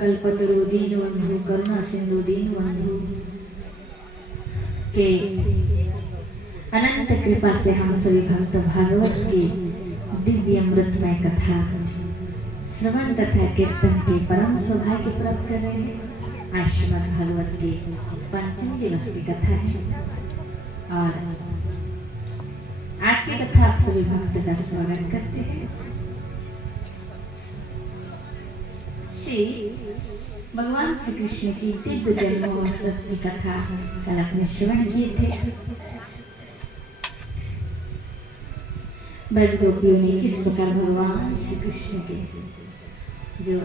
कल्पतरु दीनबंधु करुणा सिंधु दीनबंधु के अनंत कृपा से हम सभी भक्त भागवत की दिव्य अमृतमय कथा श्रवण तथा कीर्तन के परम सौभाग्य प्राप्त कर रहे हैं। आज श्रीमद् भागवत की पंचम दिवस की कथा है और आज की कथा आप सभी भक्त का स्वागत करते हैं। श्री भगवान श्री कृष्ण की दिव्य जन्मोत्सव की कथा कल अपने श्रवण किए थे। ब्रज गोपियों ने किस प्रकार भगवान श्री कृष्ण के जो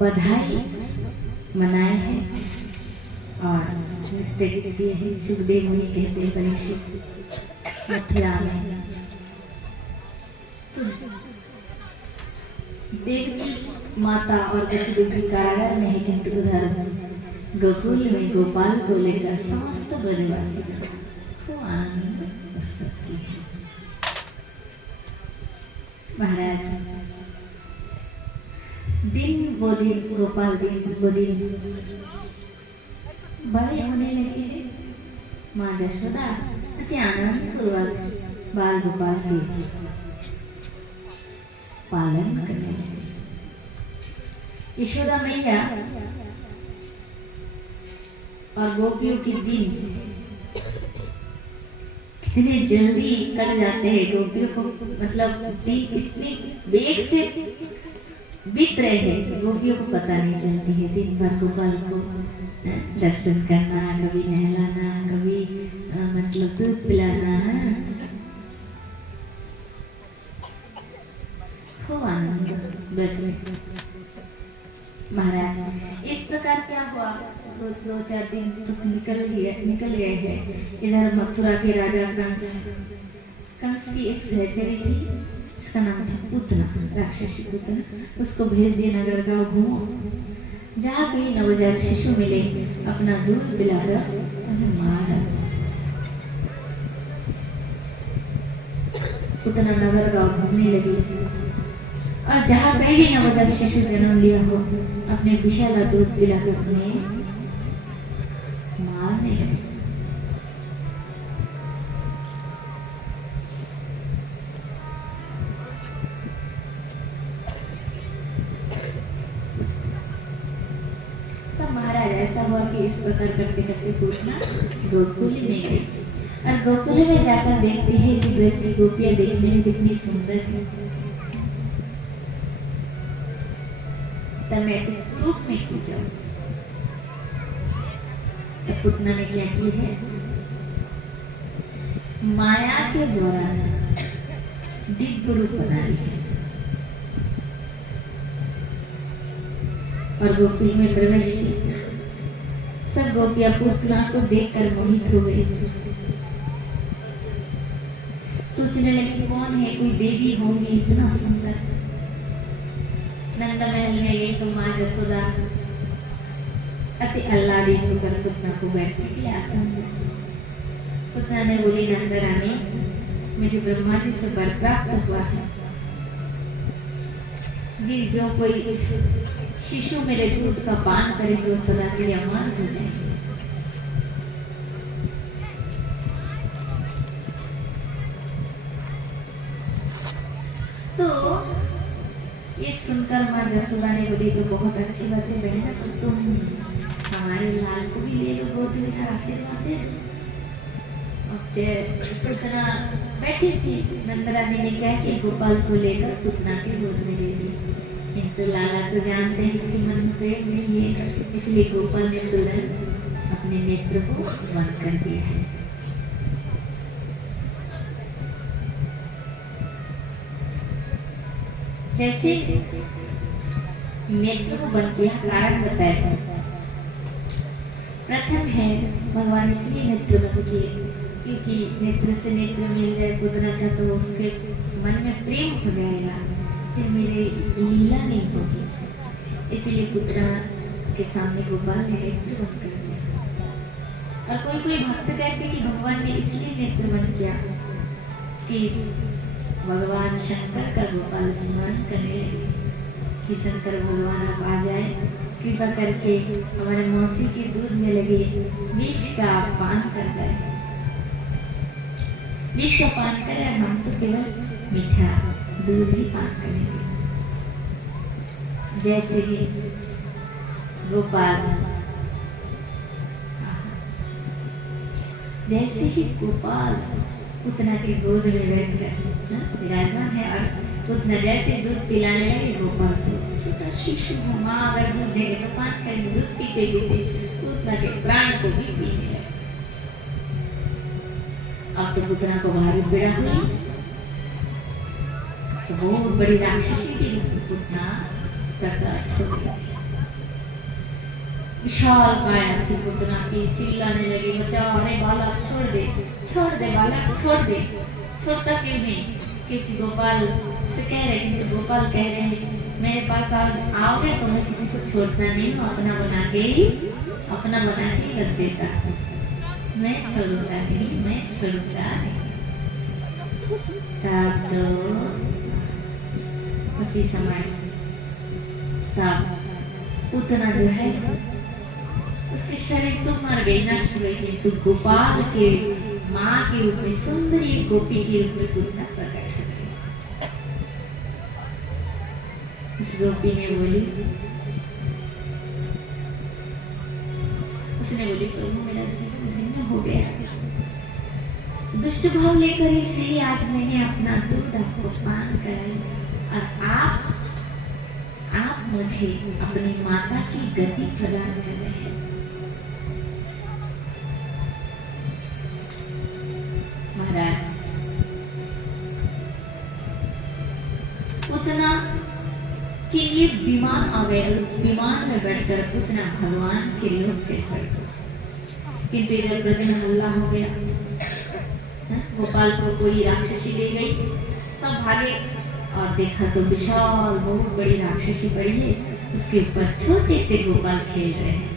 बधाई मनाए हैं और नृत्य किए हैं। सुखदेव मुनि कहते हैं परीक्षित मथुरा में तो देवकी माता और वसुदेव जी कारागार में है, किंतु उधर गोकुल में गोपाल को लेकर समस्त ब्रजवासी को आनंद उत्सव की है। महाराज दिन वो दिन गोपाल दिन वो दिन बड़े होने लगे हैं। माँ यशोदा अति आनंद पूर्वक बाल गोपाल के पालन करने लगे। यशोदा मैया और गोपियों के दिन कितने जल्दी कट जाते हैं। गोपियों को मतलब दिन इतने वेग से बीत रहे हैं, गोपियों को पता नहीं चलती है। दिन भर गोपाल को दर्शन करना, कभी नहलाना, कभी मतलब दूध पिलाना, खूब आनंद ब्रज में। महाराज इस प्रकार क्या हुआ, दो चार दिन तक निकल गए हैं। इधर मथुरा के राजा कंस की एक सहचरी थी, इसका नाम था पूतना, राक्षसी पूतना। उसको भेज दिए नगर गांव घूमो, जहाँ कहीं नवजात शिशु मिले अपना दूध पिलाकर उन्हें मार। पूतना नगर गांव घूमने लगी और जहाँ कहीं भी नवजात शिशु जन्म लिया हो अपने विशाला दूध पिलाकर उन्हें मारने लगे। तब महाराज ऐसा हुआ कि इस प्रकार करते करते पूतना गोकुल में गई और गोकुल में जाकर देखती है कि ब्रज की गोपियां देखने में कितनी सुंदर है। तब मैं ऐसे रूप में पूछा, तब पूतना ने क्या की है, माया के द्वारा दिव्य रूप बना ली है और गोकुल में प्रवेश की। सब गोपियां पूतना को देखकर मोहित हो गई। सोचने लगी कौन है, कोई देवी होगी इतना सुंदर। नंद महल में गई तो माँ यशोदा अति आह्लादित होकर पूतना को बैठने के लिए आसन दिया। पूतना ने बोली, नंद रानी, मुझे ब्रह्मा जी से वर प्राप्त हुआ है जी, जो कोई शिशु मेरे दूध का पान करे तो सदा के लिए अमर हो जाए। तो ये सुनकर माँ यशोदा ने बोली, तो बहुत अच्छी बात है बहना, तो तुम हमारे लाल को भी ले लो, गोद में आशीर्वाद दे। पूतना बैठी थी, नंद रानी ने कहा कि गोपाल को लेकर पूतना के गोद में ले ली। किंतु लाला तो जानते हैं इसके मन में प्रेम नहीं है, इसलिए गोपाल ने तुरंत अपने नेत्र को बंद कर दिया है। जैसे नेत्र को बंद किया, कारण बताया। प्रथम है भगवान इसलिए नेत्र बंद किए क्योंकि नेत्र से नेत्र मिल जाए पूतना का तो उसके मन में प्रेम हो जाएगा, फिर मेरे लीला नहीं होगी। इसलिए पूतना के सामने गोपाल ने नेत्र बंद कर दिया। और कोई भक्त कहते कि भगवान ने इसलिए नेत्र बंद किया कि भगवान शंकर का गोपाल स्मरण करने लगे कि शंकर भगवान आप आ जाए, कृपा करके हमारे मौसी के दूध में लगे विष का पान कर गए, विष का पान करें, हम तो केवल मीठा दूध ही पान करेंगे। जैसे ही गोपाल पूतना के गोद में बैठकर विराजमान है और पूतना जैसे दूध पिलाने लगे, गोपाल तो छोटा शिशु है, माँ अगर दूध देंगे तो पान करेंगे, दूध पीते पीते पूतना के प्राण को भी पीने लगे। अब तो पूतना को भारी पीड़ा हुई, तो बहुत बड़ी राक्षसी की पूतना प्रकट हो गई। विशाल काया थी पूतना की, चिल्लाने लगी, बचाओ, अरे बालक छोड़ दे बालक छोड़ दे। छोड़ता क्यों नहीं? क्योंकि गोपाल से कह रहे हैं, गोपाल कह रहे हैं मेरे पास आओगे तो मैं किसी को छोड़ता नहीं हूँ, अपना बना के रख देता, मैं छोड़ूंगा नहीं। तब तो उसी समय तब पूतना जो है उसके शरीर तो मर गई, नष्ट हो गई, किंतु गोपाल के माँ के रूप में, सुंदरी गोपी के रूप में पूतना प्रकट हो गई। इस गोपी ने बोली, उसने बोली प्रभु मेरा जीवन धन्य हो गया, दुष्ट भाव लेकर ही सही आज मैंने अपना दूध आपको पान कराया और आप मुझे अपनी माता की गति प्रदान कर रहे हैं। महाराज पूतना के लिए विमान आ गया, उस विमान में बैठकर पूतना भगवान के लोग चढ़, किंतु इधर ब्रज में हल्ला हो गया, गोपाल को कोई राक्षसी ले गई, सब भागे और देखा तो विशाल बहुत बड़ी राक्षसी पड़ी है, उसके ऊपर छोटे से गोपाल खेल रहे हैं।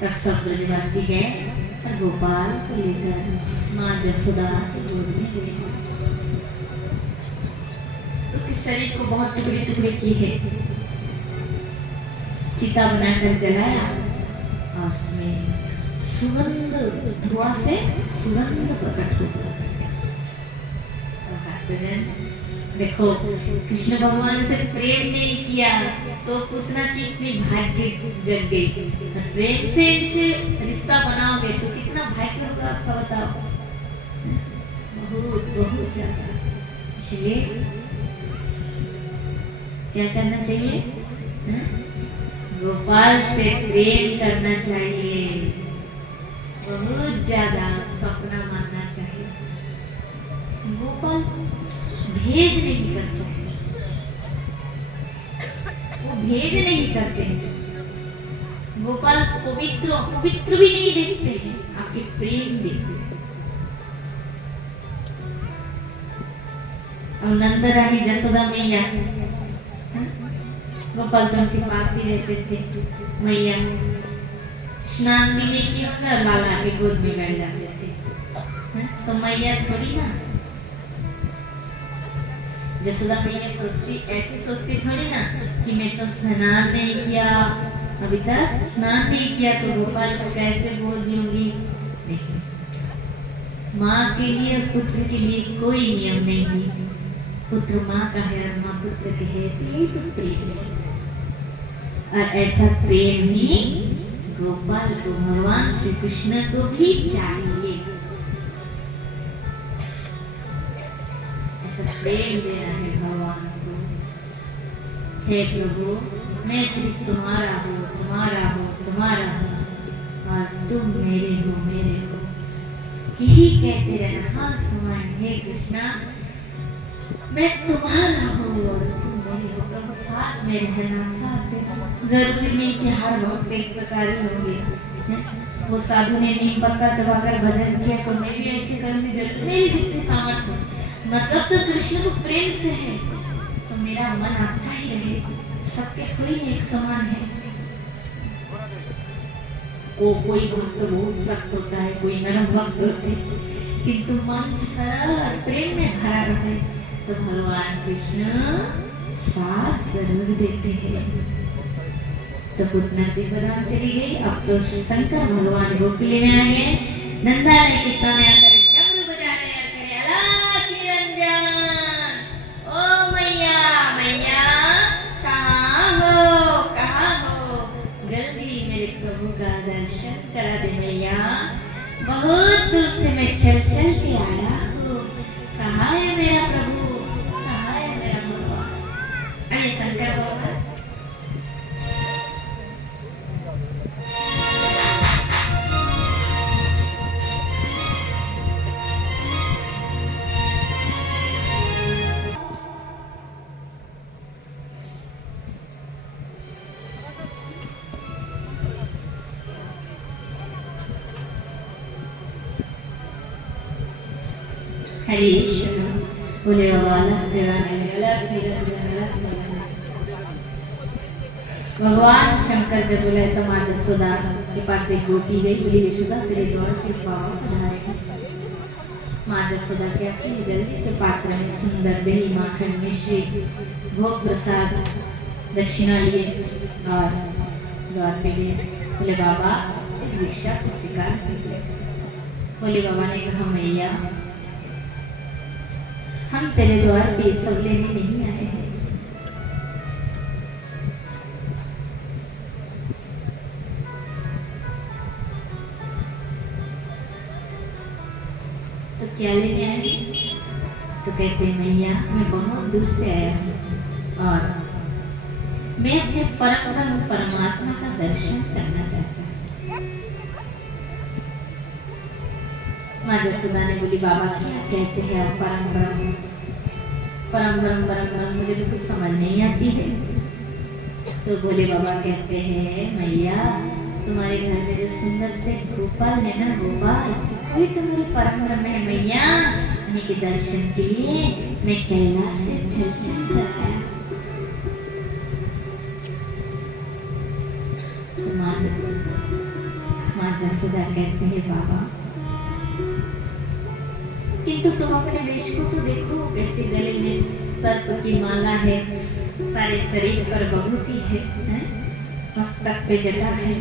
तब सब ब्रजवासी गए और गोपाल को लेकर माँ जसोदा के गोद में गए। उसके शरीर को बहुत टुकड़े टुकड़े किए, चिता बनाकर जलाया और उसमें सुगंध, धुआं से सुगंध प्रकट हो गया। देखो कृष्ण भगवान से प्रेम नहीं किया तो पूतना की इतनी भाग्य जग गई, प्रेम से इनसे रिश्ता बनाओगे तो कितना भाग्य होगा आपका, बताओ, बहुत ज्यादा। इसलिए क्या करना चाहिए? गोपाल से प्रेम करना चाहिए, बहुत ज्यादा उसको अपना मानना चाहिए। गोपाल भेद नहीं करते, वो भेद नहीं करते, गोपाल पवित्र भी नहीं देखते हैं, आपके प्रेम देखते हैं। और नंद रानी जसोदा मैया, गोपाल तो उनके पास ही रहते थे, मैया स्नान भी नहीं किया होगा, लाला के गोद में बैठ जाते थे, तो मैया थोड़ी ना, जसोदा मैया ऐसे सोचती थोड़ी ना कि मैं तो स्नान नहीं किया, अभी तक स्नान नहीं किया तो गोपाल को कैसे गोद लूंगी। नहीं, माँ के लिए और पुत्र के लिए कोई नियम नहीं है, पुत्र माँ का है और माँ पुत्र की है, यही तो प्रेम है। और ऐसा प्रेम ही गोपाल को, भगवान श्री कृष्ण को भी चाहिए, ऐसा प्रेम देना है भगवान को। हे प्रभु मैं सिर्फ तुम्हारा हूँ और तुम मेरे हो, यही कहते रहना हर समय, हे कृष्णा मैं तुम्हारा हूँ और तुम मेरे हो। प्रभु साथ में रहना, साथ देना। जरूरी नहीं कि हर भक्त एक प्रकार ही होंगे, वो साधु ने नीम पत्ता चबाकर भजन किया तो मैं भी ऐसे करूंगी, जरूर मेरी जितनी सामर्थ्य, मतलब तो कृष्ण को प्रेम से है तो मेरा मन आता ही रहे, सबके थोड़ी एक समान है। कोई भक्त बहुत सख्त होता है, कोई नरम भक्त होते हैं, किंतु मन सरल और प्रेम में भरा रहे तो भगवान कृष्ण साथ जरूर देते हैं। तो पुतना देवराम चली गई। अब तो शंकर भगवान गोकुल में आ गए। नंदालय के सामने आकर डमरू बजा रहे हैं, अलख निरंजन, ओ मैया मैया कहाँ हो, जल्दी मेरे प्रभु का दर्शन करा दे मैया, बहुत दूर से मैं चल चल के आया हूँ, कहाँ है मेरा प्रभु, कहाँ है मेरा भगवान। अरे शंकर भगवान हरे बोले वाला भगवान शंकर जब बोले तो माँ यशोदा के पास एक गोपी गई, बोली यशोदा तेरे द्वार से बाबा पधारे। माँ यशोदा क्या की, जल्दी से पात्र में सुंदर दही माखन मिश्री भोग प्रसाद दक्षिणा लिए और द्वार पे गए। बोले बाबा इस भिक्षा को स्वीकार कीजिए। बोले बाबा ने कहा मैया हम तेरे द्वार पे सब लेने नहीं आए हैं, तो क्या लेने आए? तो कहते मैया मैं बहुत दूर से आया हूँ और मैं अपने परम परमात्मा का दर्शन करना चाहता हूँ। माँ यशोदा ने बोली बाबा क्या कहते हैं आप, परम ब्रह्म मुझे तो कुछ समझ नहीं आती है। तो बोले बाबा कहते हैं मैया तुम्हारे घर में जो सुंदर से गोपाल है ना, गोपाल वही तो मेरे परम ब्रह्म है मैया, उन्हीं के दर्शन के लिए मैं कैलाश से चल चल कर आया। तो माँ यशोदा कहते हैं बाबा किंतु तुम अपने वेश को तो देखो, कैसे गले में सर्प की माला है, सारे शरीर पर विभूति है, मस्तक पे जटा है।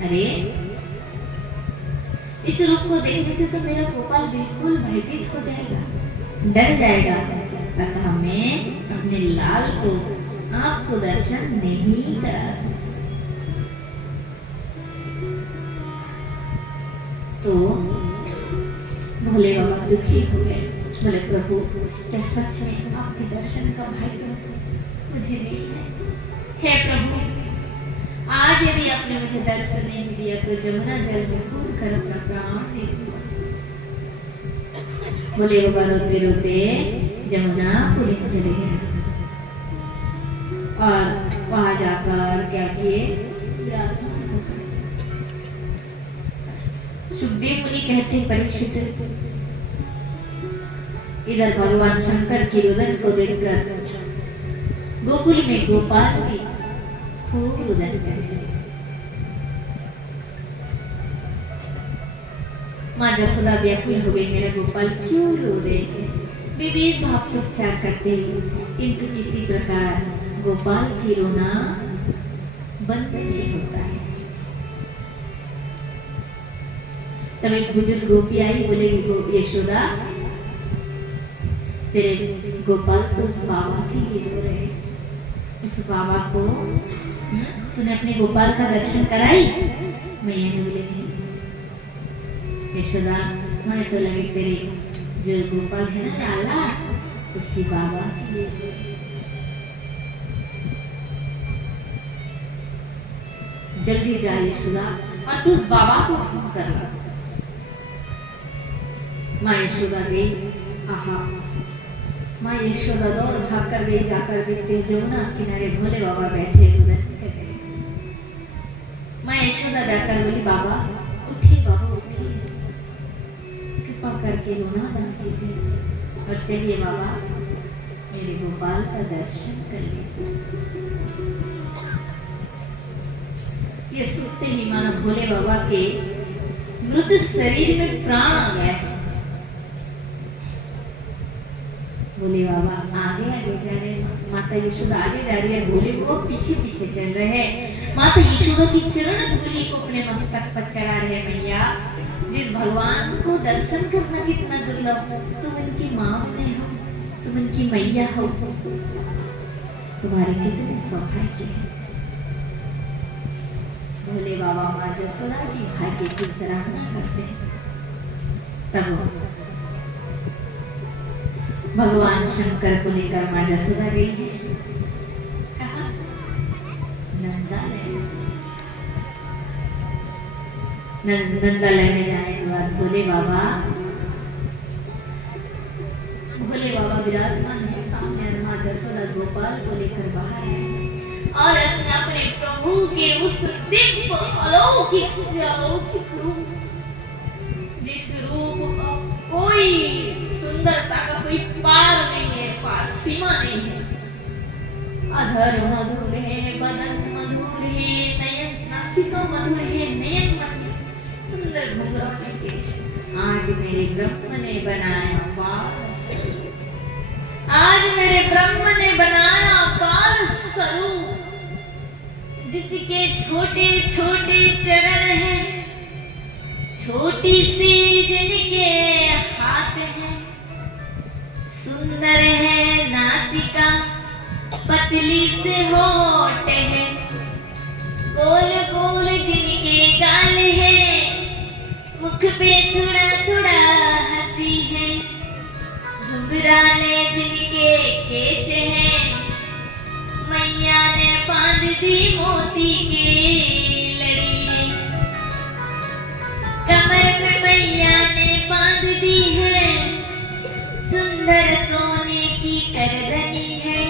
अरे इस रूप को देखने से तो मेरा गोपाल बिल्कुल भयभीत हो जाएगा, डर जाएगा, अतः मैं अपने लाल को आपको दर्शन नहीं करा सकता। तो भोले बाबा दुखी हो गए। बोले प्रभु क्या सच में आपके दर्शन का भाग्य मुझे नहीं है? हे प्रभु आज यदि आपने मुझे दर्शन नहीं दिया तो जमुना जल में कूद कर अपना प्राण दे दूंगा। बोले बाबा रोते रोते जमुनापुरी में चले गए और वहां जाकर क्या किए, सुखदेव मुनि कहते परीक्षित इधर भगवान शंकर की रुदन को देखकर गोकुल में गोपाल की खूब रुदन करते। माँ यशोदा व्याकुल हो गई, मेरा गोपाल क्यों रो रहे हैं? विविध भाव से उपचार करते किंतु किसी प्रकार गोपाल की रोना बंद नहीं होता है। तब एक बुजुर्ग गोपी आई, बोले यशोदा तेरे गोपाल तो उस बाबा के लिए रो रहे, उस बाबा को तूने अपने गोपाल का दर्शन कराई? मैया ने बोले यशोदा मैं तो लगे तेरे जो गोपाल है ना लाला उसी बाबा के लिए। जल्दी जा यशोदा और तू उस बाबा को फोन कर ला। माँ यशोदा गई, आहा माँ यशोदा दौड़ भाग कर गई, जाकर देखते जमुना किनारे भोले बाबा बैठे माँ यशोदा जाकर बोली बाबा उठिए, बाबा उठिए, कृपा करके रोना बंद कीजिए और चलिए बाबा मेरे गोपाल का दर्शन कर लीजिए। ये सुनते ही मानो भोले बाबा के मृत शरीर में प्राण आ गया। भोले बाबा आगे आगे जा रहे हैं, माता यशोदा आगे जा रही है, भोले को पीछे पीछे चल रहे हैं। माता यशोदा की चरण धूलि को अपने मस्तक पर चढ़ा रहे। मैया, जिस भगवान को दर्शन करना कितना दुर्लभ, तुम इनकी माँ बने हो, तुम इनकी मैया हो, तुम्हारे कितने सौभाग्य है। भोले बाबा माँ यशोदा की भाग्य की सराहना करते हैं। तब भगवान शंकर को लेकर माँ यशोदा गई है कहाँ? नंदालय। नंदालय में जाने के बाद भोले बाबा विराजमान है सामने। माँ यशोदा गोपाल को लेकर बाहर है और अपने प्रभु के उस दिव्य अलौकिक रूप, जिस रूप का कोई सुंदरता का कोई पार नहीं है, पार सीमा नहीं है। अधर मधुर है, बदन मधुर है, नयन नासिका मधुर है, नयन मधुर, सुंदर घुंघरा में केश। आज मेरे ब्रह्म ने बनाया बाल, आज मेरे ब्रह्म ने बनाया बाल स्वरूप, जिसके छोटे छोटे चरण हैं, छोटी सी जिनके हाथ हैं, सुंदर है नासिका, पतली से होठ है, गोल गोल जिनके गाल है, मुख पे थोड़ा थोड़ा हंसी है, घुंघराले जिनके केश हैं, मैया ने बांध दी मोती की लड़ी है, कमर में मैया ने बांध दी है, सुंदर सोने की करधनी है,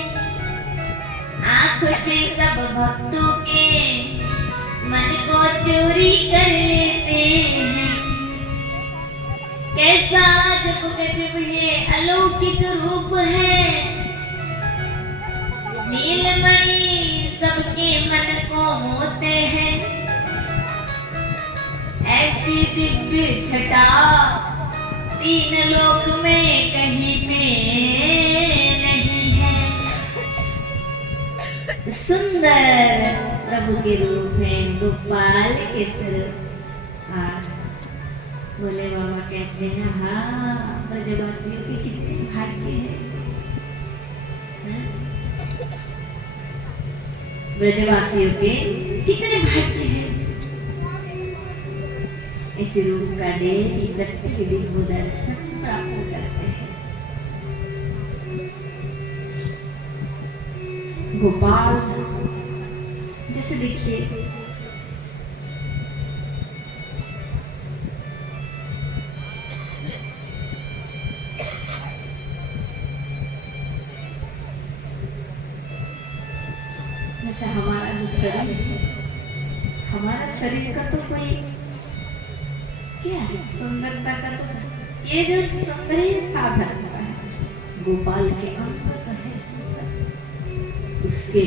आंखों से सब भक्तों के मन को चोरी कर लेते हैं। कैसा अजब गजब ये अलौकिक रूप है, नीलमणि सबके मन को मोहते हैं, ऐसी दिव्य छटा तीन लोक में कहीं पे नहीं है। सुंदर प्रभु के रूप है, गोपाल के स्वरूप। भोले बाबा कहते हैं, हाँ ब्रजवासियों के कितने भाग्य है, ब्रजवासियों के कितने भाग्य है। इस रूप का डेली प्रतिदिन वो दर्शन प्राप्त करते हैं। गोपाल जैसे देखिए, जैसे हमारा जो शरीर है, हमारा शरीर का तो कोई क्या है, सुंदरता का तो ये जो सौंदर्य साधन होता है, गोपाल के अंग तो है सुंदर। उसके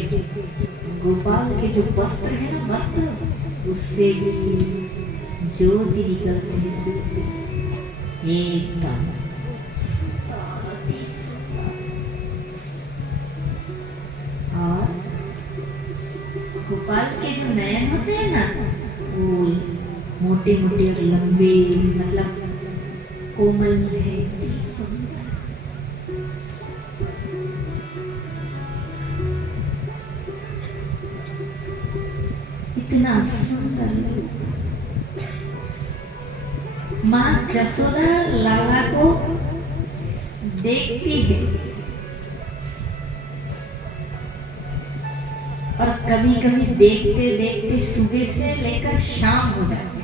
गोपाल के जो वस्त्र है ना, वस्त्र उससे भी ज्योति निकलते हैं, ज्योति एकदम गोपाल के जो नयन होते हैं ना, वो मोटे मोटे और लंबे, मतलब कोमल है, इतना सुंदर। माँ यशोदा लाला को देखती है और कभी कभी देखते देखते सुबह से लेकर शाम हो जाती है।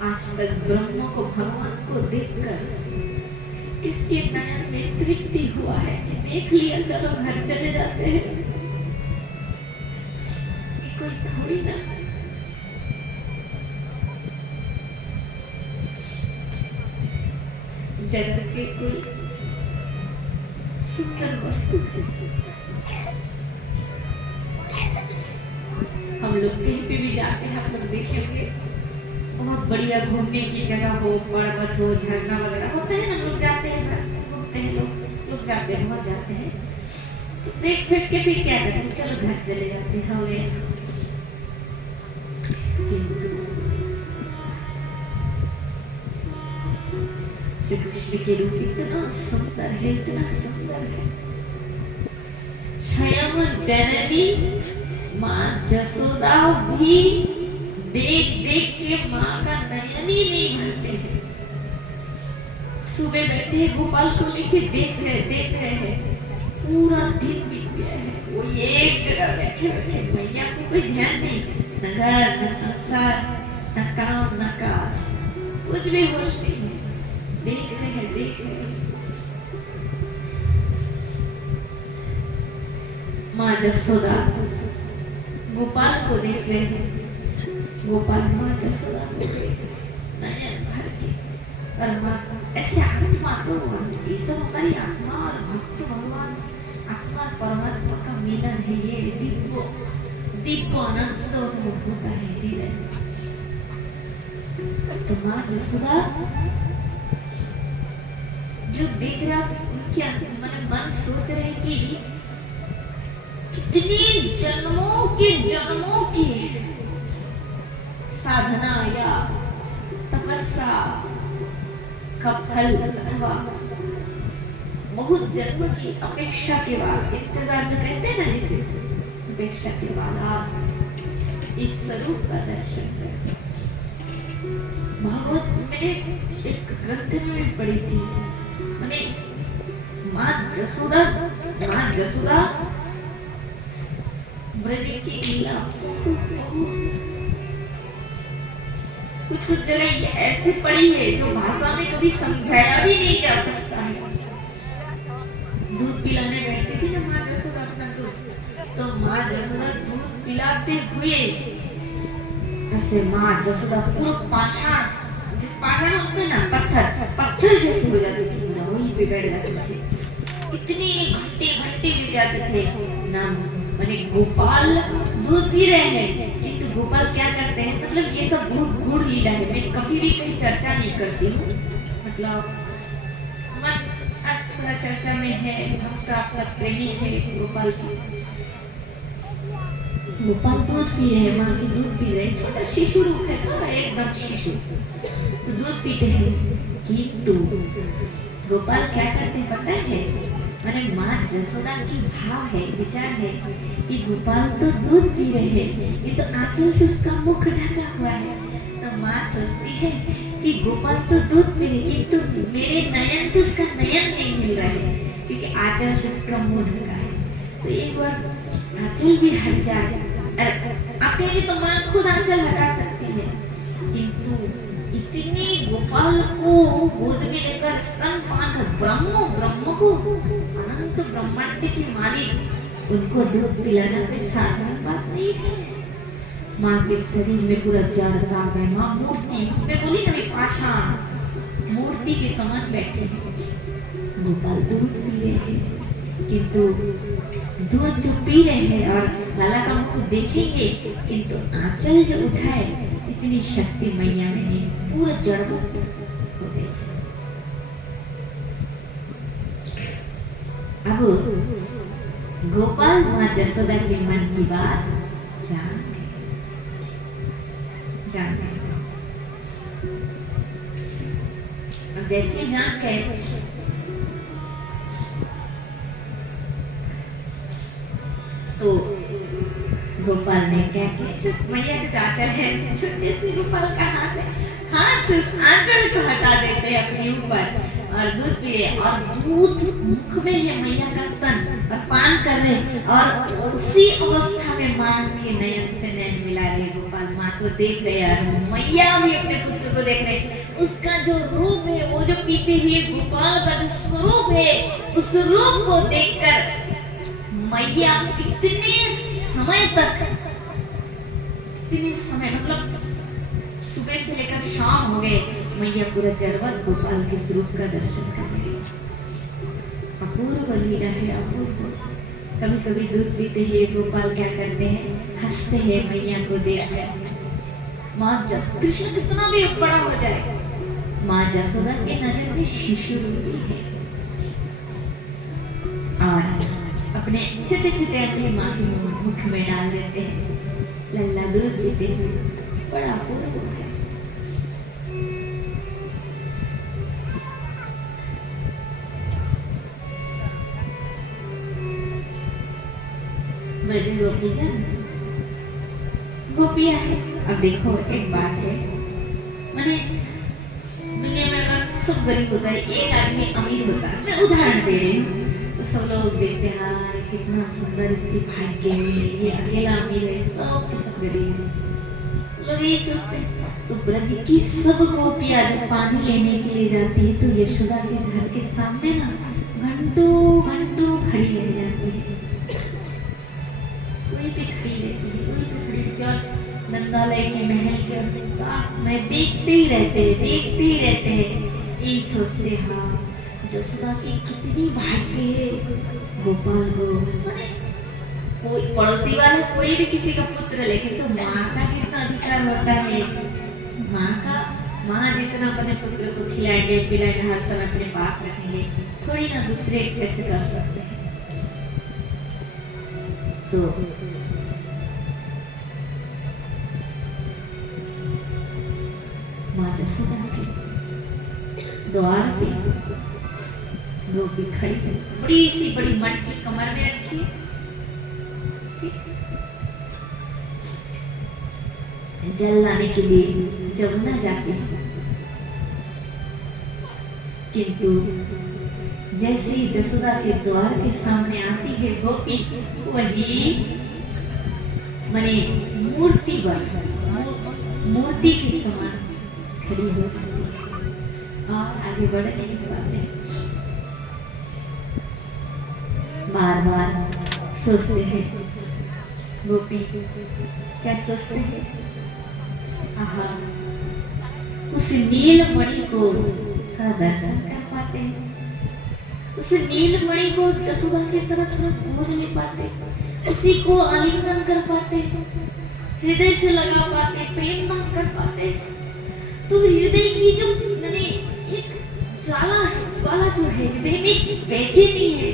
आज तक ब्रह्म को, भगवान को देखकर किसके नयन में तृप्ति हुआ है? देख लिया, चलो घर चले जाते हैं। ये कोई थोड़ी ना, जगत के कोई सुंदर वस्तु है। हम लोग कहीं पे भी जाते हैं, आप लोग देखेंगे बहुत बढ़िया घूमने की जगह हो, पर्वत हो, झरना वगैरह होता है ना, लोग जाते हैं, घूमते हैं, लोग जाते हैं, बहुत जाते हैं। तो देख फिर के फिर क्या करते हैं, चलो घर चले जाते हैं। हमें श्री कृष्ण के रूप इतना सुंदर है, इतना सुंदर है। स्वयं जननी माँ जसोदा भी देख देख के माँ का नयन ही नहीं भरते हैं। सुबह बैठे गोपाल को लेके देख रहे हैं, पूरा दिन बीत गया है, वो एक जगह बैठे बैठे, मैया को कोई ध्यान नहीं, न घर न संसार, न काम न काज, कुछ भी होश नहीं है। देख रहे हैं, देख रहे हैं। माँ जसोदा गोपाल को देख रहे हैं, गोपाल माँ जसोदा को देख रहे हैं, नयन भर के। और माँ ऐसे आत्मा तो ये सब हमारी आत्मा और भक्त भगवान, आत्मा और परमात्मा का मिलन है। ये दिव्य अनंत होता है हृदय। तो माँ जसोदा जो देख रहा, उनके मन सोच रहे कि कितने जन्मों की साधना या तपस्या का फल, अथवा बहुत जन्म की अपेक्षा के बाद, इंतजार जो कहते हैं ना, जिसे अपेक्षा के बाद आप इस स्वरूप का दर्शन करें। भागवत मैंने एक ग्रंथ में पढ़ी थी, मैंने माँ जसोदा ब्रज की लीला कुछ जगह ऐसे पड़ी है जो भाषा में कभी समझाया भी नहीं जा सकता है। दूध पिलाने बैठे थे ना माँ जसोदा अपना दूध, तो माँ जसोदा दूध पिलाते हुए ऐसे माँ जसोदा पूरा पाषाण होते ना, पत्थर जैसे हो जाते थे ना, वहीं पे बैठ जाते थे। इतने घंटे भी जाते थे ना। मैंने गोपाल दूध पी रहे हैं, किंतु गोपाल क्या करते हैं, मतलब ये सब बहुत गूढ़ लीला है, मैं कभी भी कोई चर्चा नहीं करती हूँ, मतलब आज थोड़ा चर्चा में है, हम तो आप सब प्रेमी थे गोपाल की। गोपाल दूध पी रहे हैं, माँ की दूध पी रहे हैं, छोटा शिशु रूप है ना, एकदम शिशु, तो दूध पीते हैं। किंतु गोपाल क्या करते हैं पता है, अरे माँ जसोदा की भाव है, विचार है कि गोपाल तो दूध पी रहे हैं, ये तो आंचल से उसका मुख ढका हुआ है। तो माँ सोचती है कि गोपाल तो दूध पी रहे, किंतु मेरे नयन से उसका नयन नहीं मिल रहा है, क्योंकि आंचल से उसका मुंह ढका है। तो एक बार आंचल भी हट जाए, आप कहेंगे तो माँ खुद आंचल हटा सकती है, किंतु इतने गोपाल को गोद में लेकर स्तनपान ब्रह्म को, अनंत ब्रह्मांड की मालिक, उनको दूध पिलाना कोई साधारण बात नहीं है। माँ के शरीर में पूरा जड़ आ गए, माँ मूर्ति में बोली ना, पाषाण मूर्ति के समान बैठे हैं। गोपाल दूध पी रहे हैं, किंतु दूध जो पी रहे हैं और लाला का मुख देखेंगे, किंतु आंचल जो उठाए, इतनी शक्ति मैया में नहीं, पूरा जड़वत हो गई। अब गोपाल माँ जसोदा के मन की बात जान गए। जैसे जान गए, तो गोपाल ने क्या किया, मैया का चाचा है, छोटे से गोपाल का हाथ है, हाथ से आंचल को हटा देते हैं अपने ऊपर और दूध पिए, और दूध मुख में है मैया का स्तन, और पान कर रहे, और उसी अवस्था में माँ के नयन से नयन मिला रहे। गोपाल माँ को देख रहे और मैया भी अपने पुत्र को देख रहे। उसका जो रूप है, वो जो पीते हुए गोपाल का जो स्वरूप है, उस रूप को देखकर मैया इतने समय मतलब सुबह से लेकर शाम हो गए, मैया पूरा जड़वत गोपाल के स्वरूप का दर्शन करेंगे। अपूर्व लीला है, अपूर्व। कभी कभी दूध पीते हैं गोपाल क्या करते हैं, हंसते हैं मैया को देखकर। माँ जब कृष्ण कितना भी बड़ा हो जाए, माँ जसोदा के नजर में शिशु रूपी है और अपने छोटे छोटे अपने माँ के मुख में डाल देते हैं, लल्ला दूध पीते हैं। बड़ा अपूर्व है। गोपिया है। अब देखो एक बात है, मैंने दुनिया में अगर सब गरीब होता है, एक आदमी अमीर होता है, मैं उदाहरण दे रही हूँ, तो सब लोग देखते हैं कितना सुंदर इसकी भाग्य है, ये अकेला अमीर है, सब गरीब है। लोग यही सोचते हैं। तो ब्रज की सब गोपियां जब पानी लेने के लिए जाती है तो यशोदा के घर के सामने ना घंटों घंटों खड़ी रह जाती है। वही पे खड़ी रहती है, वही पे खड़ी रहती है और नंदालय के महल के अंदर में देखते ही रहते हैं। यही सोचते हाँ जसोदा की कितनी भाग्य है, गोपाल को कोई पड़ोसी वाला कोई भी किसी का पुत्र, लेकिन तो माँ का जितना अधिकार होता है, माँ जितना अपने पुत्र को खिलाएंगे पिलाएंगे, हर समय अपने पास रखेंगे, थोड़ी ना दूसरे कैसे कर सकते हैं। तो माँ जसोदा के द्वार पे गोपी खड़ी है, बड़ी सी बड़ी मटकी कमर में रखी है, जल लाने के लिए जमुना जाती है। किंतु जैसे ही जसोदा के द्वार के सामने आती है गोपी, वही माने मूर्ति के समान खड़ी हो जाती है और आगे बढ़ नहीं पाते। बार बार सोचते हैं गोपी, क्या सोचते हैं, आहा उस नीलमणि को थोड़ा दर्शन कर पाते हैं, उस नीलमणि को जसोदा की तरह थोड़ा खोज नहीं पाते, उसी को आलिंगन कर पाते, हृदय से लगा पाते, प्रेम दान कर पाते। तो हृदय की जो एक ज्वाला जो है हृदय में बेचैनी है,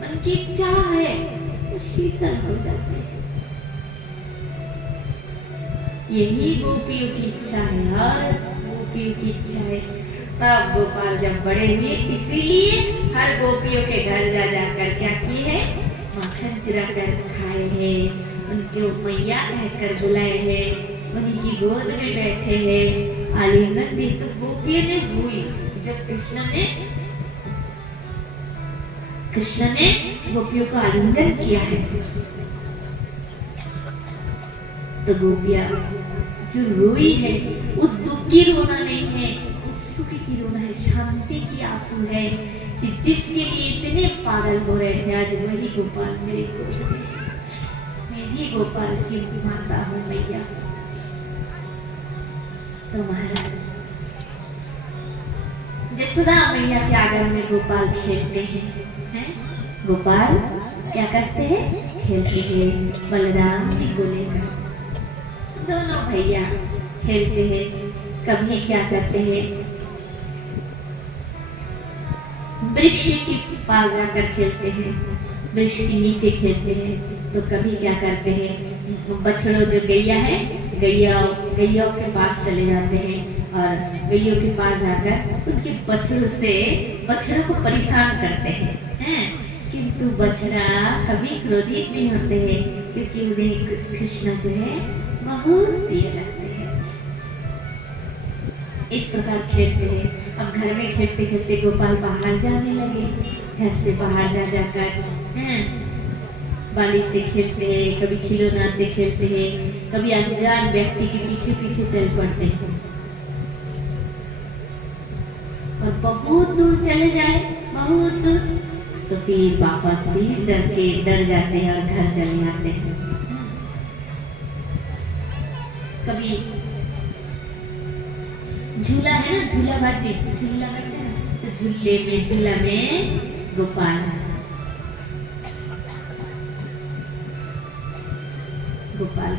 मन की इच्छा है, वो शीतल हो जाती है। यही गोपियों की इच्छा है, हर गोपियों की इच्छा है। तब गोपाल जब बड़े हुए, इसीलिए हर गोपियों के घर जा जाकर क्या किए हैं, माखन चुरा कर खाए हैं, उनको मैया कहकर बुलाए हैं, उन्हीं की गोद में बैठे हैं, आलिंगन दी। तो गोपियों ने हुई जब कृष्ण ने गोपियों को आलिंगन किया है, तो गोपिया जो रोई है वो दुख की रोना नहीं है, वो सुख की रोना है, शांति की आंसू है कि जिसके लिए इतने पागल हो रहे थे, आज वही गोपाल मेरे गोद में, मैं ही गोपाल की माता हूँ मैया। तो महाराज जसोदा मैया के आंगन में गोपाल खेलते हैं, गोपाल क्या करते हैं, खेलते हैं बलराम जी को लेकर। दोनों भैया खेलते हैं, कभी क्या करते हैं, वृक्ष के पास जाकर खेलते हैं, वृक्ष के नीचे खेलते हैं। तो कभी क्या करते हैं, बछड़ों जो गैया है, गैया के पास चले जाते हैं और गैयों के पास जाकर उनके बछड़ों को परेशान करते हैं। किंतु बछड़ा कभी क्रोधित नहीं होते हैं, क्योंकि उन्हें कृष्ण जो है बहुत प्रिय लगते हैं। इस प्रकार खेलते हैं। अब घर में खेलते खेलते गोपाल बाहर जाने लगे, घर से बाहर जा जाकर बाली से खेलते हैं, कभी खिलौना से खेलते हैं, कभी अनजान व्यक्ति के पीछे पीछे चल पड़ते हैं और बहुत दूर चले जाए, बहुत दूर, तो फिर वापस भी डर जाते हैं और घर चले आते हैं। कभी झूला है ना, झूला बाजी, झूला करते हैं ना, तो झूला में गोपाल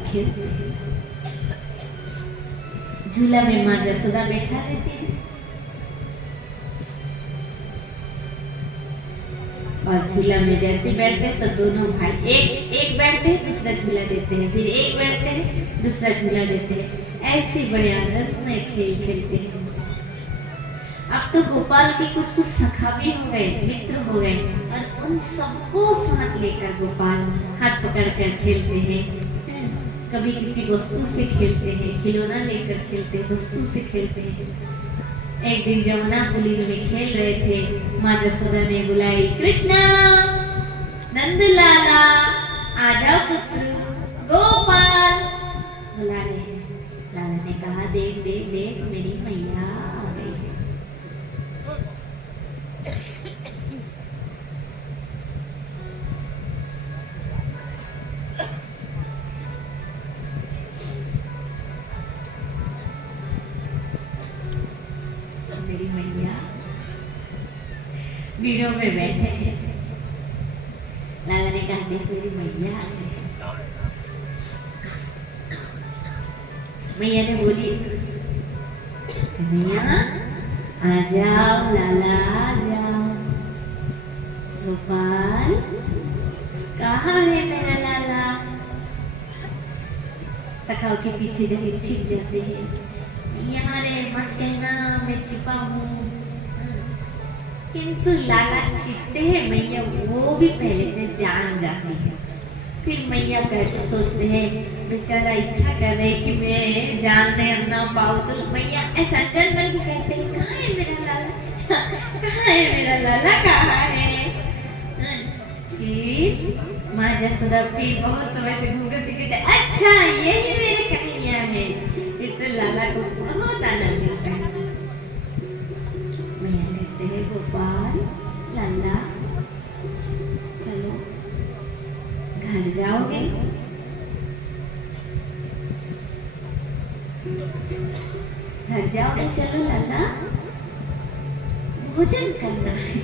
खेलते हैं। झूला में माँ जसोदा बैठा देती है और झूला में जैसे बैठते हैं तो दोनों भाई एक बैठते हैं, दूसरा झूला देते हैं, फिर एक बैठते हैं, दूसरा झूला देते हैं। ऐसे बड़े आनंद में खेल खेलते हैं। अब तो गोपाल के कुछ सखा भी हो गए, मित्र हो गए, और उन सबको साथ लेकर गोपाल हाथ पकड़कर खेलते हैं। कभी किसी वस्तु से खेलते हैं, खिलौना लेकर खेलते हैं, वस्तु से खेलते हैं। एक दिन जमुना पुली में खेल रहे थे, माँ जसोदा ने बुलाई, कृष्णा, नंदलाला, आ जाओ पुत्र, गोपाल बुला रहे हैं। लाला ने कहा, देख देख देख मेरी मैया आ गई है। मेरी मैया बीड़ों में बैठे हैं। लाला ने कहा, देख मेरी मैया आ गई। मैया ने बोली, कन्हैया आ जाओ, लाला आ जाओ। गोपाल कहाँ है मेरा लाला? सखाओं के पीछे जाके छिप जाते हैं। यहाँ रे, मत कहना मैं छिपा हूँ। किंतु लाला छिपते हैं, मैया वो भी पहले से जान जाती है। फिर मैया कैसे सोचते हैं, बेचारा इच्छा कर रहे कि मैं जानने ना पाऊँ, तो मैया ऐसा जन मन के कहते हैं, कहाँ है मेरा लाला, कहाँ है मेरा लाला, कहाँ है। फिर माँ जसोदा फिर बहुत समय से घूम कर कहते, अच्छा यही मेरे कन्हैया है। फिर तो लाला को बहुत आनंद मिलता है। मैया कहते हैं, गोपाल, लाला चलो घर जाओगे? घर जाओगे? चलो लाला, भोजन करना है,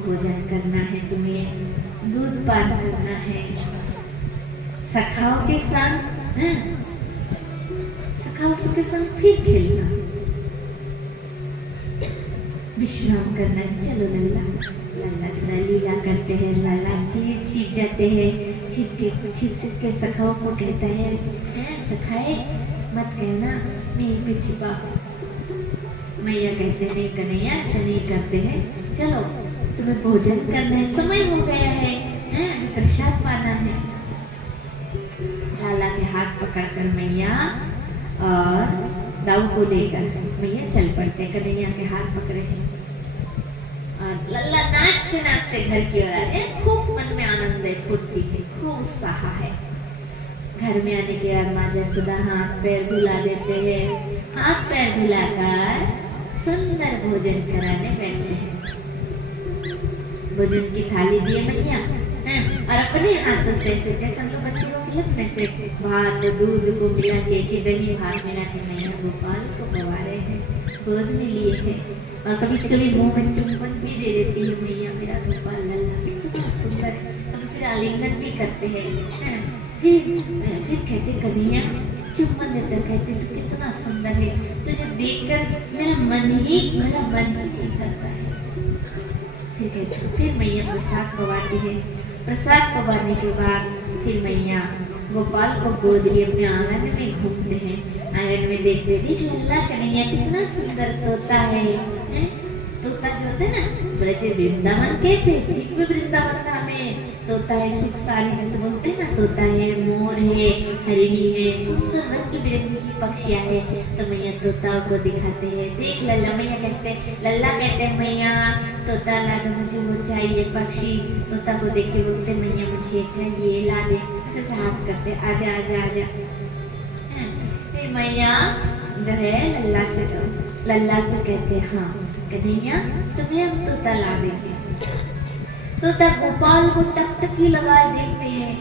भोजन करना है तुम्हें, दूध पान करना है, सखाओं के संग, सखाओं के संग फिर खेलना, विश्राम करना है। चलो लल्ला। लल्ला कितना लीला करते हैं। लाला फिर छिप जाते हैं, छिप के सखाओं को कहता है, सखाए मत कहना मैं यहीं पे छिपा हूँ। मैया कहते हैं, कन्हैया ऐसा नहीं करते हैं, चलो तुम्हें भोजन करना है, समय हो गया है, प्रसाद पाना है। लाला के हाथ पकड़कर मैया और दाऊ को लेकर मैया चल पड़ते, कन्हैया के हाथ पकड़े हैं और लल्ला नाचते नाचते घर की ओर आ रहे। खूब मन में आनंद है, फुर्ती है, खूब उत्साह है। घर में आने के बाद माँ जसोदा हाथ पैर धुला देते हैं। हाथ पैर धुलाकर सुंदर भोजन कराने बैठते हैं। भोजन की थाली दिए मैया और अपने हाथों से जैसे हम लोग बच्चे को खिलाते से भात दूध को मिला के दही भात मिला के मैया गोपाल को खवा रहे हैं, गोद में लिए हैं और कभी मुंह में चुम्बन भी दे देती है मैया, मेरा गोपाल लल्ला कितना सुंदर। कभी फिर आलिंगन भी करते हैं। फिर कहते कन्हैया चुम्बन देते, कहते तू कितना सुंदर है, तुझे देखकर मेरा मन ही नहीं करता है। फिर कहते, फिर मैया प्रसाद पवाती है। प्रसाद पवाने के बाद फिर मैया गोपाल को गोद लिए अपने आंगन में घूमते हैं। आंगन में देखते देख लल्ला कन्हैया कितना सुंदर तोता है। तोता जो होता है ना, ब्रज वृंदावन कैसे दिव्य वृंदावन का हमें तोता है, सुख सारी जैसे बोलते हैं ना, तोता है, मोर है, हरिणी है, सुंदर रंग बिरंगी की पक्षियां है। तो मैया तोता को दिखाते हैं, देख लल्ला। मैया कहते लल्ला कहते हैं मैया तोता ला दो मुझे, वो चाहिए पक्षी। तोता को देख के बोलते मैया मुझे चाहिए, ला दे, ऐसे हाथ करते आजा आजा आजा। फिर मैया जो है लल्ला से कहते हाँ कन्हैया तुम्हें हम तोता ला देंगे। तोता गोपाल को टकटकी लगाए देखते हैं,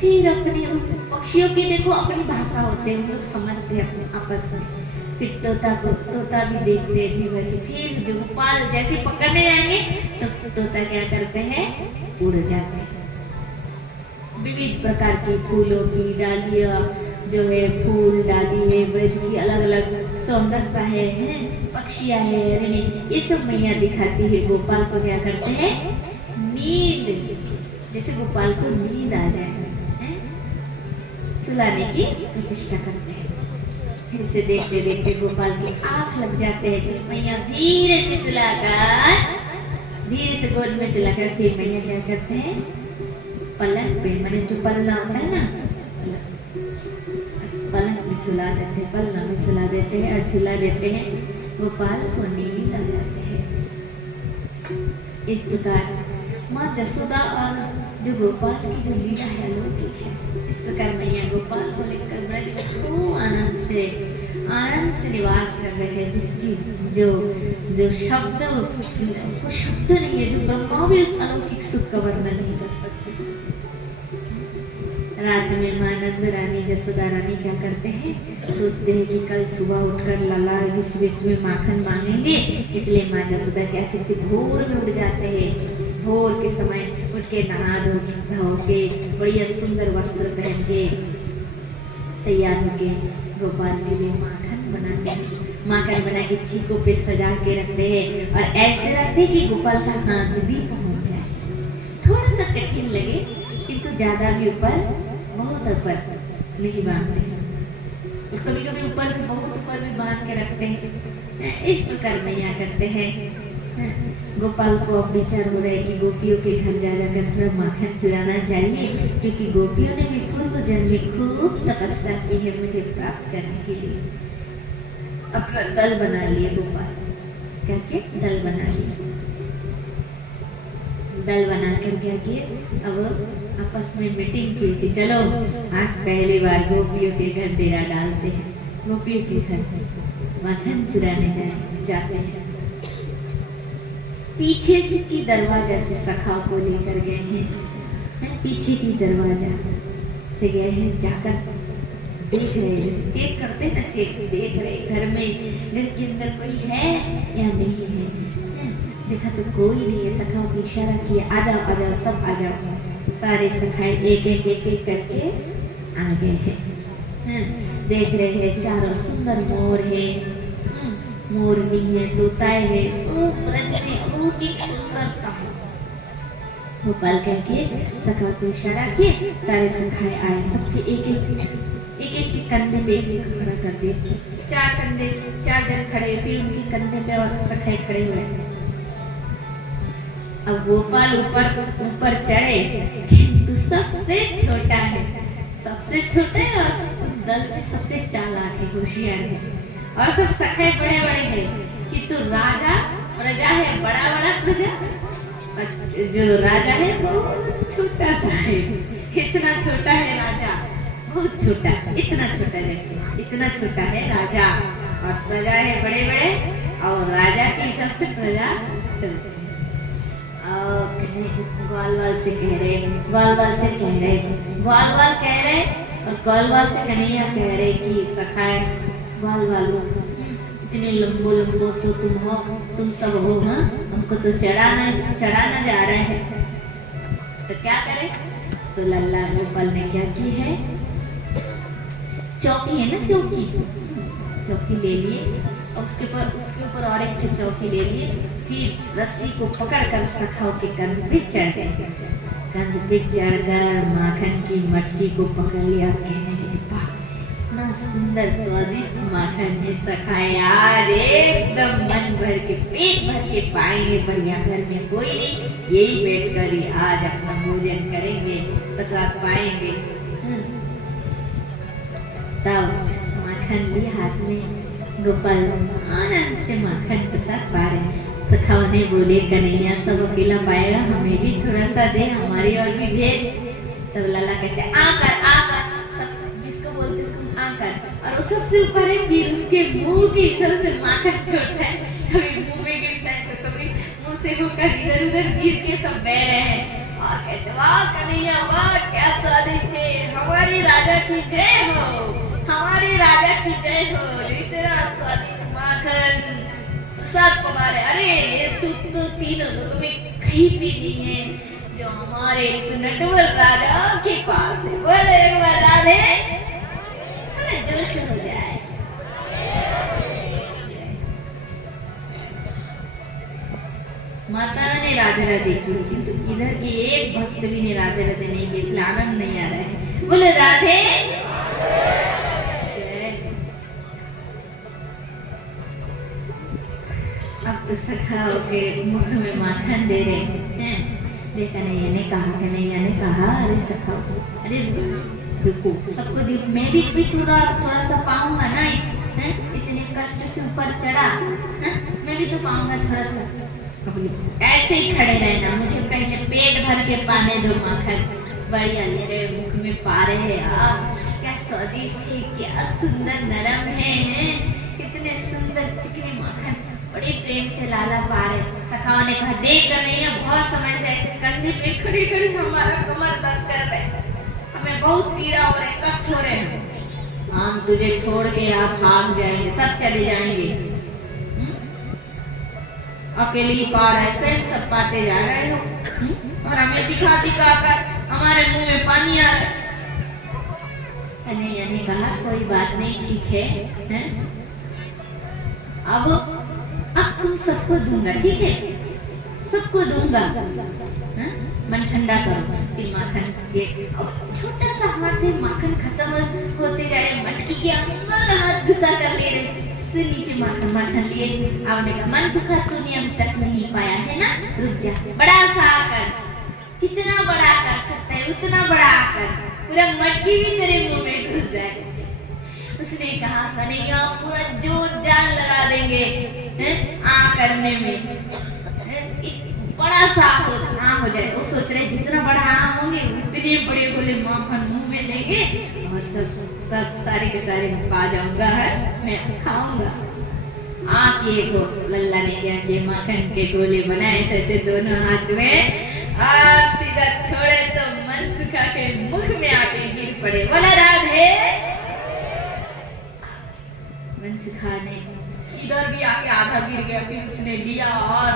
फिर अपने पक्षियों की देखो अपनी भाषा होते हैं, हम लोग समझते हैं अपने आपस में। फिर तोता भी देखते हैं जी भर के। फिर जो गोपाल जैसे पकड़ने जाएंगे तो तोता क्या करते हैं, उड़ जाते हैं। विविध प्रकार के फूलों की डालियां जो है, फूल डाली है, ब्रज की अलग अलग सौंदर्यता है, पक्षियां है, ये सब मैया दिखाती है। गोपाल को क्या करते हैं, नींद, जैसे गोपाल को नींद आ जाए सुलाने की प्रतिष्ठा करते हैं। फिर से देखते देखते गोपाल की आंख लग जाते हैं। फिर मैया धीरे से सुलाकर, धीरे से गोद में सुलाकर, फिर मैया क्या करते हैं, पलंग पे, मैंने जो पलना होता है ना, पलंग में सुला देते हैं, पलना में सुला देते हैं और झुला देते हैं। गोपाल को नींद आ जाते हैं। इस प्रकार माँ जसोदा और जो गोपाल की जो लीला है अलौकिक है। इस प्रकार मैया गोपाल को लेकर ब्रज में खूब आनंद से निवास कर रहे हैं, जिसकी जो शब्द, वो शब्द नहीं है, जो ब्रह्मा भी उस अलौकिक सुख का वर्णन नहीं कर सकते। रात में माँ नंद रानी जसोदा रानी क्या करते हैं, सोचते हैं कि कल सुबह उठकर लाला विष में माखन मांगेंगे, इसलिए माँ जसोदा क्या करती, भोर में उठ जाते हैं। भोर के समय उठ के नहा धो के बढ़िया सुंदर वस्त्र पहन के तैयार होके गोपाल के लिए माखन बनाते हैं। माखन बना के छीकों पे सजा के रखते हैं और ऐसे रखते हैं कि गोपाल का हाथ भी पहुंच जाए। थोड़ा सा कठिन लगे किंतु ज्यादा भी ऊपर, बहुत ऊपर नहीं बांधते, कभी कभी ऊपर भी, बहुत ऊपर भी बांध के रखते हैं। इस प्रकार मैया करते हैं। गोपाल को अब विचार हो रहा है कि गोपियों के घर जा जाकर थोड़ा माखन चुराना चाहिए, क्योंकि गोपियों ने भी पूर्व जन्म में खूब तपस्या की है मुझे प्राप्त करने के लिए। अपना दल बना लिए गोपाल, क्या के दल बना लिए। दल बनाकर क्या किए, अब आपस में मीटिंग की कि चलो आज पहली बार गोपियों के घर डेरा डालते हैं, गोपियों के घर माखन चुराने जाते हैं। पीछे से की दरवाजा से सखा को लेकर गए हैं, पीछे की दरवाजा से गए हैं, जाकर देख रहे हैं, चेक करते ना, चेक देख रहे घर में, घर के अंदर कोई है या नहीं है। देखा तो कोई नहीं है, सखाओं को इशारा किया, आ जाओ सब आ जाओ। सारे सखाए एक एक करके आ गए हैं। देख रहे हैं चारों सुंदर मोर है, मोरनी है, तोताए है, सुंदरता। गोपाल करके सखा को इशारा किए, सारे सखाए आए, सबके एक एक के कंधे पे एक खड़ा कर दिए। चार जन खड़े, फिर उनके कंधे पे और सखाए खड़े हुए। अब गोपाल ऊपर चढ़े, किंतु सबसे छोटा है, और दल में सबसे चालाक है, होशियार है, और सब सखे बड़े हैं। किंतु राजा प्रजा है, बड़ा प्रजा, जो राजा है वो छोटा सा है। इतना छोटा है राजा, बहुत छोटा, इतना छोटा, जैसे इतना छोटा है राजा, और प्रजा है बड़े, और राजा के हिसाब से प्रजा चलती है। ग्वालवाल से कह रहे, और ग्वालवाल से कन्हैया कह रहे कि सखाए ग्वालवाल, इतने लंबो सो तुम सब हो, हाँ, हमको तो चढ़ाना जा रहा है, तो क्या करें। तो लल्ला गोपाल ने क्या की है, चौकी है ना, चौकी ले लिए, और उसके ऊपर और एक चौकी ले लिए, फिर रस्सी को पकड़कर सखाओ के कंध पे चढ़ गए। कंध पे चढ़कर माखन की मटकी को पकड़ लिया, कहने लगे वाह इतना सुंदर स्वादिष्ट माखन है सखाए, आज एकदम मन भर के, पेट भर के पाएंगे, बढ़िया, घर में कोई नहीं, यही बैठ कर ही आज अपना भोजन करेंगे, प्रसाद पाएंगे। तब माखन भी हाथ में, गोपाल आनंद से माखन प्रसाद पा रहे। सखाओं ने बोले कन्हैया सब अकेला पाएगा, हमें भी थोड़ा सा दे, हमारी और भी भेज। तब लाला कहते आकर, सब जिसको बोलते उसको आकर, और वो सबसे ऊपर है, फिर उसके मुंह की सबसे माखन छोड़ता है, कभी मुंह में गिरता है तो कभी मुंह से होकर इधर उधर गिर के सब बह रहे हैं। और कहते वाह कन्हैया वाह क्या स्वादिष्ट है, हमारी राजा की जय हो, हमारे राजा की जय हो, इतना स्वादिष्ट माखन सात पवारे। अरे ये सुख तो तीनों लोगों में कहीं भी नहीं है जो हमारे इस नटवर राजा के पास है। बोले एक बार राधे, अरे जोश हो जाए। माता ने राधे राधे की, किंतु इधर के एक भक्त भी ने राधे राधे नहीं की, इसलिए आनंद नहीं आ रहा है। बोले राधे अब तो सखाओ के मुख में माखन दे रहे हैं। देखा कन्हैया ने कहा, कन्हैया ने कहा अरे सखाओ, अरे रुको, सबको मैं भी थोड़ा सा पाऊंगा ना, इतने कष्ट से ऊपर चढ़ा, मैं भी तो पाऊंगा थोड़ा सा। ऐसे ही खड़े रहना, मुझे पहले पेट भर के पाने दो माखन। बढ़िया मेरे मुख में पा रहे हैं, क्या स्वादिष्ट है, क्या सुंदर नरम है, कितने सुंदर चिकने माखन, बड़े प्रेम से लाला पा रहे। सखाओं ने कहा देख कर नहीं है, बहुत समय से ऐसे कंधे पे खड़े खड़े हमारा कमर दर्द कर रहे हैं, हमें बहुत पीड़ा हो रहा है, कष्ट हो रहे हैं। हम तुझे छोड़ के आप भाग जाएंगे, सब चले जाएंगे, अकेले ही पा रहे, सब पाते जा रहे हो, और हमें दिखा कर हमारे मुंह में पानी आ रहा है। कन्हैया ने कहा कोई बात नहीं, ठीक है, अब तुम सबको दूंगा, ठीक है, सबको दूंगा, मन ठंडा करो। फिर माखन ये छोटा सा हाथ है, माखन खत्म होते जा रहे, मटकी के अंदर हाथ घुसा कर ले रहे, से नीचे माखन लिए। आपने कहा मन सुखा तूने अभी तक नहीं पाया है ना, रुक जा, बड़ा सा आकर, कितना बड़ा कर सकता है उतना बड़ा आकर, पूरा मटकी भी तेरे मुंह में घुस जाए। उसने कहा कन्हैया पूरा जोर जान लगा देंगे आ करने में, बड़ा सा आम हो जाए। वो सोच रहे जितना बड़ा आम होंगे उतने बड़े बड़े माखन मुंह में देंगे, और सब सारे के सारे पा जाऊंगा, है मैं खाऊंगा। आके को लल्ला ने क्या किया, माखन के गोले बनाए ऐसे दोनों हाथ में, और सीधा छोड़े तो मन सुखा के मुख में आके गिर पड़े। बोला राधे, मन सुखा ने इधर भी आके आधा गिर गया, फिर उसने लिया और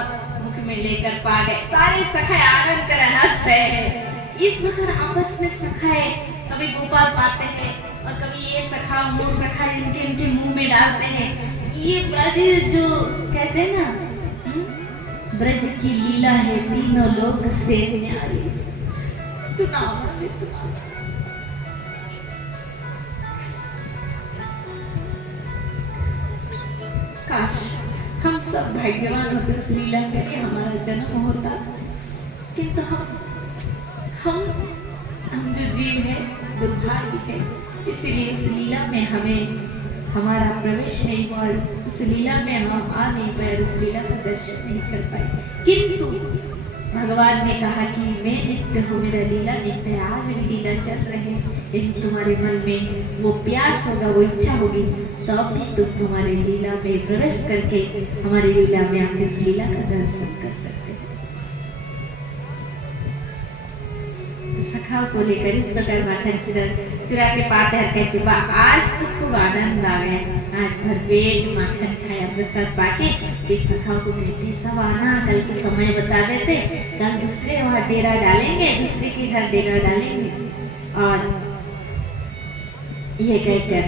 मुख में लेकर पा गए। सारे सखाए आनंद कर हंस रहे हैं। इस प्रकार आपस में सखाए कभी गोपाल पाते हैं, और कभी ये सखा मुंह सखा इनके मुंह में डालते हैं। ये ब्रज जो कहते हैं ना, ब्रज की लीला है तीनों लोक से न्यारी। काश हम सब भाग्यवान होते, इस लीला में हमारा जन्म होता, किंतु हम जो जीव है दुर्भाग्य है, इसीलिए इस लीला में हमें हमारा प्रवेश नहीं हुआ, उस लीला में हम आ नहीं पाए, उस लीला का दर्शन नहीं कर पाए। किंतु भगवान ने कहा कि मैं नित्य हूँ, मेरा लीला नित्य है, आज भी लीला चल रहे, यदि तुम्हारे मन में वो प्यास होगा, वो इच्छा होगी, तब भी तुम हमारे लीला में प्रवेश करके हमारी लीला में आके इस लीला का दर्शन कर सकते हो। सखाओ को लेकर इस प्रकार माखन चुरा के पाते हैं, कहते आज तो खूब आनंद आ गया, आज भर पेट माखन खाया प्रसाद पाके। फिर सखाओ को कहते सब आना, कल के समय बता देते, कल दूसरे वहाँ डेरा डालेंगे, दूसरे के घर डेरा डालेंगे। और ये कहकर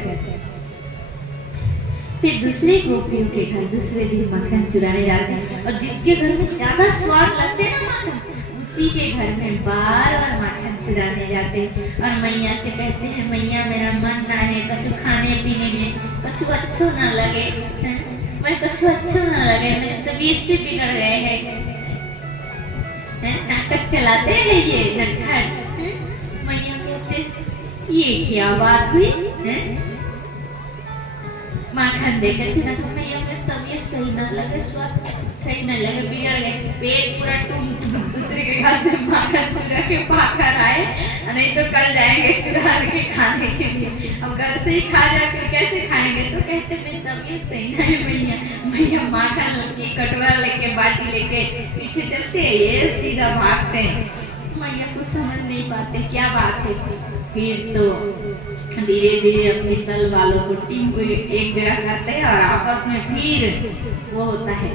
फिर दूसरे गोपियों के घर दूसरे दिन माखन चुराने जाते हैं, और जिसके घर में ज्यादा स्वाद लगते ना माखन, उसी के घर में बार बार माखन चुराने जाते हैं। और मैया से कहते हैं मैया मेरा मन ना है कुछ खाने पीने में, कुछ अच्छो ना लगे, मैं कुछ अच्छो ना लगे, मेरे तबीयत से बिगड़ गए हैं। नाटक चलाते हैं ये नटखट। मैया कहते ये क्या बात हुई, माखन देकर चुना मैया मेरी तबीयत सही ना लगे, स्वास्थ्य सही ना लगे, बिगड़ गए, पेट पूरा टूम दूसरे के घर से माखन चुरा के पाकर आए, नहीं तो कल जाएंगे चुरा के खाने के लिए। अब घर से ही खा जाकर कैसे खाएंगे, तो कहते मेरी तबीयत सही ना है मैया। मैया माखन लेके कटोरा लेके बाटी लेके पीछे चलते हैं, ये सीधा भागते हैं। मैया कुछ समझ नहीं पाते क्या बात है। फिर तो धीरे धीरे अपनी दल वालों को टीम को एक जगह करते हैं और आपस में फिर वो होता है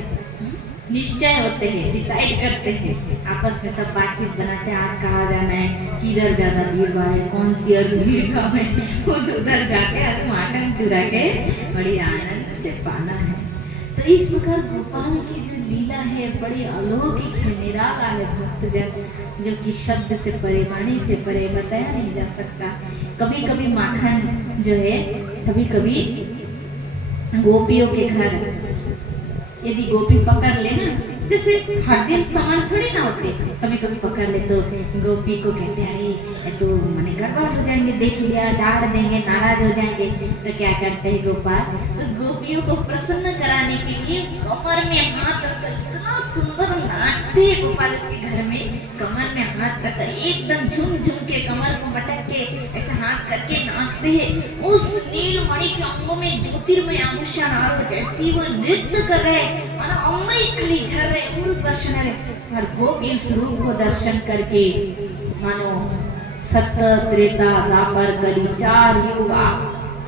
निश्चय होते हैं, डिसाइड करते हैं, आपस में सब बातचीत बनाते हैं। आज कहाँ जाना है, किधर ज्यादा भीड़ भाड़ है, कौन सी और भीड़ कम है, उधर जाके माटन चुरा के बड़ी आनंद से पाना है। तो इस प्रकार गोपाल की जो लीला है बड़ी अलौकिक है, निराला है भक्तजन, जो कि शब्द से परे, वाणी से परे बताया नहीं जा सकता। कभी कभी माखन जो है, कभी कभी गोपियों के घर यदि गोपी पकड़ ले ना, जैसे हर दिन समान थोड़ी ना होते, कभी कभी पकड़ ले तो गोपी को कहते हैं अरे तो मने गड़बड़ हो जाएंगे, देख लिया डांट देंगे, नाराज हो जाएंगे। तो क्या करते हैं गोपाल, उस गोपियों को प्रसन्न कराने के लिए कमर में हाथ रखकर इतना सुंदर नाचते हैं। गोपाल के घर में कमर में हाथ रखकर एकदम झूम झूम के कमर को मटक के ऐसा हाथ करके नाचते हैं। उस नीलमणि के अंगों में ज्योतिर्मय आभूषण आरो जैसी वो नृत्य कर रहे, मानो अमृत खली झर रहे, अमृत वर्षण रहे। और गोपी इस रूप को दर्शन करके मानो सत्य त्रेता द्वापर कली 4 युग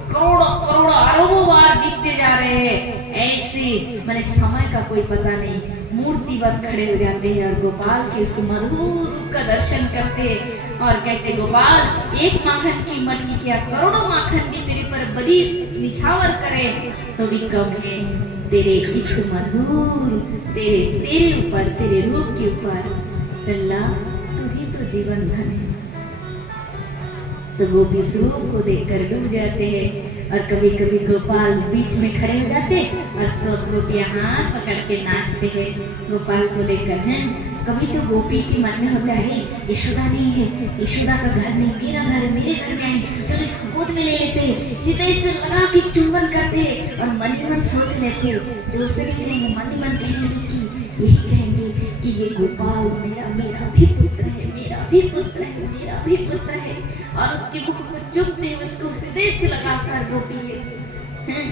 करोड़ों करोड़ों अरबों बार बीतते जा रहे हैं, ऐसे माने समय का कोई पता नहीं, मूर्तिवत खड़े हो जाते हैं और गोपाल के सुमधुर रूप का दर्शन करते हैं और कहते गोपाल एक माखन की मटकी क्या करोड़ों माखन भी तेरे पर बड़ी निछावर करे तो भी कम है तेरे इस मधुर तेरे ऊपर, तेरे रूप के ऊपर। अल्लाह तू ही तो जीवन धन है। तो गोपी स्वरूप को देखकर डूब जाते हैं और कभी कभी गोपाल बीच में खड़े हो जाते और सब गोपियां हाथ पकड़ के नाचते हैं गोपाल को लेकर हैं। कभी तो गोपी के मन में होता है यशोदा नहीं है, यशोदा का घर नहीं, मेरा घर, मेरे घर में आई, चलो इसको गोद में ले लेते, इसे लगा के चुंबन करते और मन ही मन सोच लेते, जो से कहेंगे मन ही मन कहेंगे कि यही कहेंगे कि ये गोपाल मेरा भी पुत्र है, मेरा भी पुत्र है, मेरा भी पुत्र है। और उसके मुख को चुपते उसको हृदय से लगाकर गोपी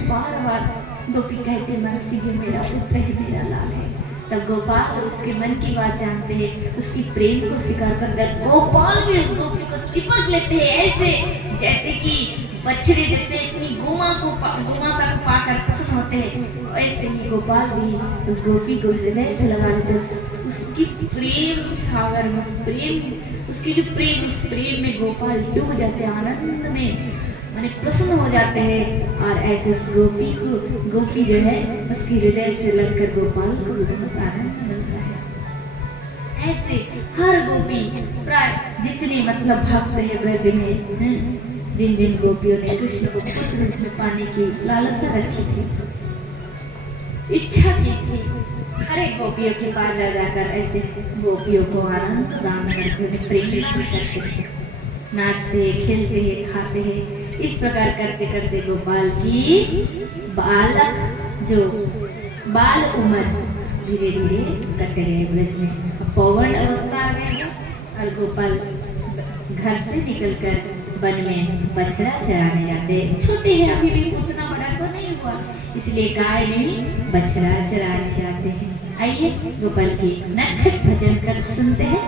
बार बार गोपी कहते मनसी ये मेरा पुत्र है, मेरा लाल है। तब गोपाल उसके मन की बात जानते हैं, उसकी प्रेम को स्वीकार करते हैं। गोपाल भी उस गोपी को चिपक लेते हैं ऐसे जैसे कि बछड़े जैसे अपनी गोमाता को पाकर प्रसन्न होते हैं, ऐसे ही गोपाल भी उस गोपी को हृदय से लगा लेते हैं। उसकी प्रेम सागर में उसकी जो प्रेम, उस प्रेम में गोपाल डूब जाते हैं, आनंद में माने प्रसन्न हो जाते हैं। और ऐसे उस गोपी जो है उसकी हृदय से लगकर गोपाल को बहुत आनंद मिलता है। ऐसे हर गोपी प्राय जितने मतलब भक्त है ब्रज में, जिन जिन गोपियों ने कृष्ण को पुत्र रूप में पाने की लालसा रखी थी, इच्छा की थी, हर एक गोपियों के पास जा जाकर ऐसे गोपियों को आनंद दान करते हुए प्रेम करते, नाचते खेलते हैं, खाते हैं। इस प्रकार करते करते गोपाल की बाल उम्र धीरे धीरे कट गए ब्रज में। अब पौगंड अवस्था आ गए और गोपाल घर से निकलकर वन में बछड़ा चराने जाते। छोटे हैं अभी भी, उतना बड़ा तो नहीं हुआ, इसलिए गाय नहीं बछड़ा चराने जाते हैं। आइए गोपाल की नटखट भजन कर सुनते हैं।